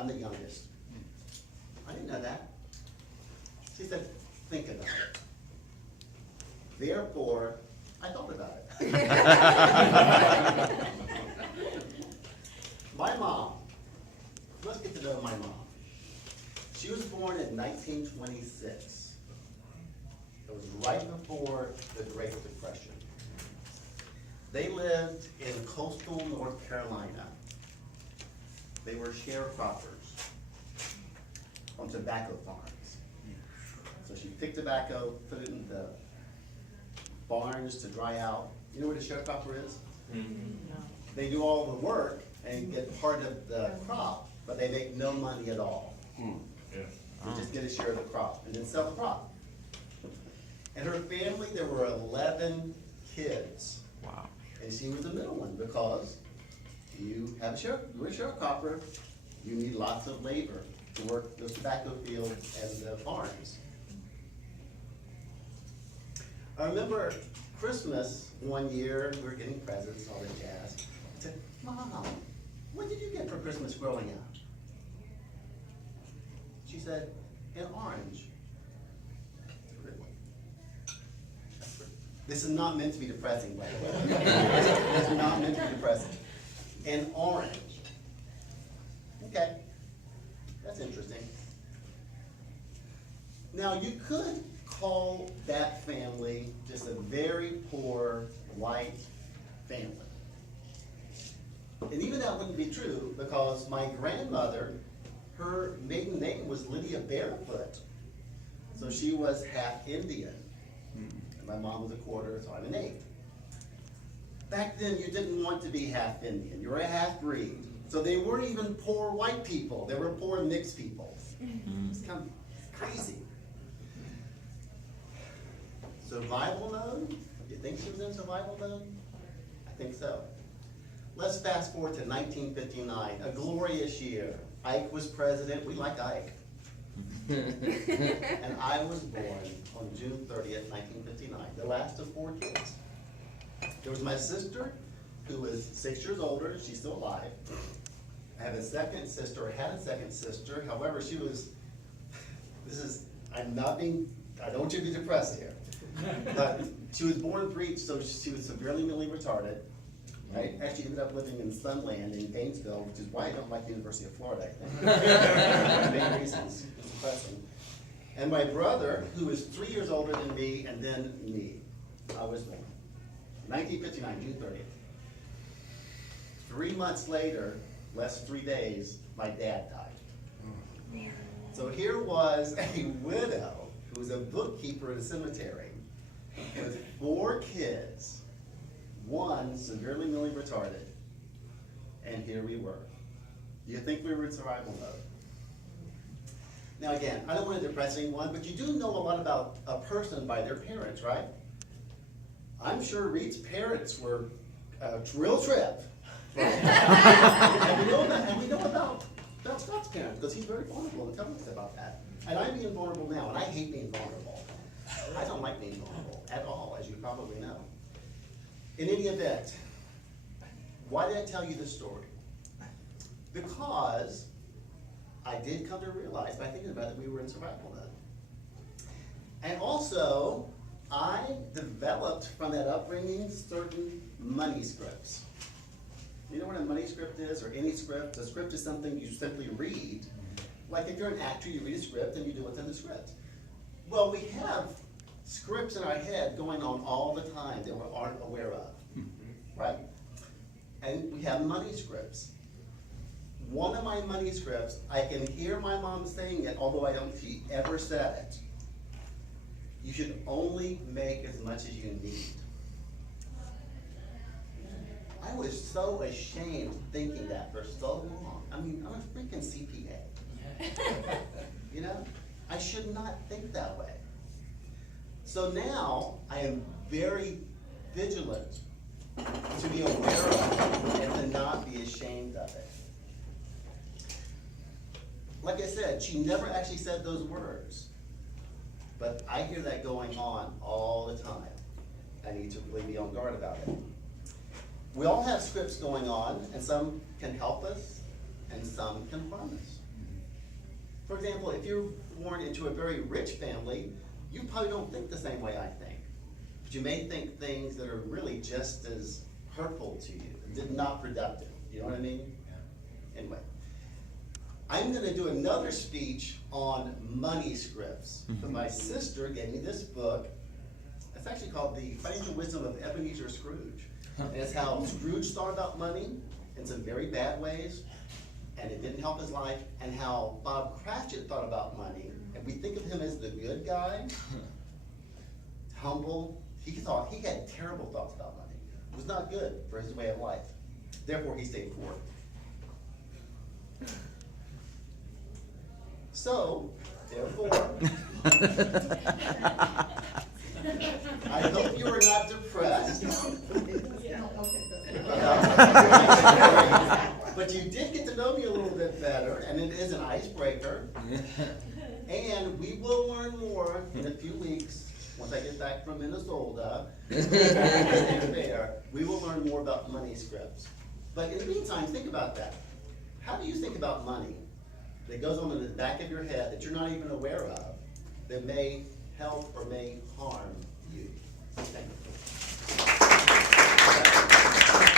I'm the youngest. I didn't know that. She said, think about it. Therefore, I thought about it. My mom, let's get to know my mom. She was born in 1926. It was right before the Great Depression. They lived in coastal North Carolina. They were sharecroppers on tobacco farms. So she picked tobacco, put it in the barns to dry out. You know what a sharecropper is? They do all the work and get part of the crop, but they make no money at all. They just get a share of the crop and then sell the crop. And her family, there were 11 kids. Wow. And she was the middle one because you're a sharecropper, you need lots of labor to work those tobacco fields and the farms. I remember Christmas one year, we were getting presents, all that jazz. I said, Mom, what did you get for Christmas growing up? She said, an orange. This is not meant to be depressing, by the way. This is not meant to be depressing. An orange. Okay, that's interesting. Now, you could call that family just a very poor white family. And even that wouldn't be true because my grandmother, her maiden name was Lydia Barefoot. So she was half Indian. And my mom was a quarter, so I'm an eighth. Back then, you didn't want to be half Indian. You were a half breed. So they weren't even poor white people. They were poor mixed people. It's kind of crazy. Survival mode? You think she was in survival mode? I think so. Let's fast forward to 1959, a glorious year. Ike was president. We liked Ike. And I was born on June 30th, 1959, the last of 4 kids. There was my sister, who was 6 years older. She's still alive. I have a second sister, or had a second sister. However, she was, I don't want you to be depressed here. But she was born breech, so she was severely mentally retarded. Right? Actually ended up living in Sunland in Gainesville, which is why I don't like the University of Florida, I think. Main reasons, it's depressing. And my brother, who was 3 years older than me, and then me. I was born. 1959, June 30th. 3 months later, less 3 days, my dad died. So here was a widow who was a bookkeeper at a cemetery with 4 kids. One severely mentally retarded, and here we were. Do you think we were in survival mode? Now again, I don't want to depress anyone, but you do know a lot about a person by their parents, right? I'm sure Reed's parents were a real trip. Right? and we know about Scott's parents, because he's very vulnerable and telling us about that. And I'm being vulnerable now, and I hate being vulnerable. I don't like being vulnerable at all, as you probably know. In any event, why did I tell you this story? Because I did come to realize, by thinking about it, that we were in survival mode. And also, I developed from that upbringing certain money scripts. You know what a money script is, or any script? A script is something you simply read. Like if you're an actor, you read a script and you do what's in the script. Well, we have scripts in our head going on all the time that we aren't aware of, right? And we have money scripts. One of my money scripts, I can hear my mom saying it, although I don't think she ever said it. You should only make as much as you need. I was so ashamed thinking that for so long. I mean, I'm a freaking CPA. You know, I should not think that way. So now I am very vigilant to be aware of it and to not be ashamed of it. Like I said, she never actually said those words, but I hear that going on all the time. I need to really be on guard about it. We all have scripts going on, and some can help us, and some can harm us. For example, if you're born into a very rich family, you probably don't think the same way I think. But you may think things that are really just as hurtful to you, not productive. You know what I mean? Anyway, I'm gonna do another speech on money scripts. But my sister gave me this book. It's actually called The Financial Wisdom of Ebenezer Scrooge. And it's how Scrooge thought about money in some very bad ways, and it didn't help his life, and how Bob Cratchit thought about money. And we think of him as the good guy, humble. He had terrible thoughts about money. It was not good for his way of life. Therefore, he stayed poor. So, therefore, I hope you are not depressed. But you did get to know me a little bit better, and it is an icebreaker. And we will learn more in a few weeks. Once I get back from Minnesota, we will learn more about money scripts. But in the meantime, think about that. How do you think about money that goes on in the back of your head that you're not even aware of, that may help or may harm you? Thank you.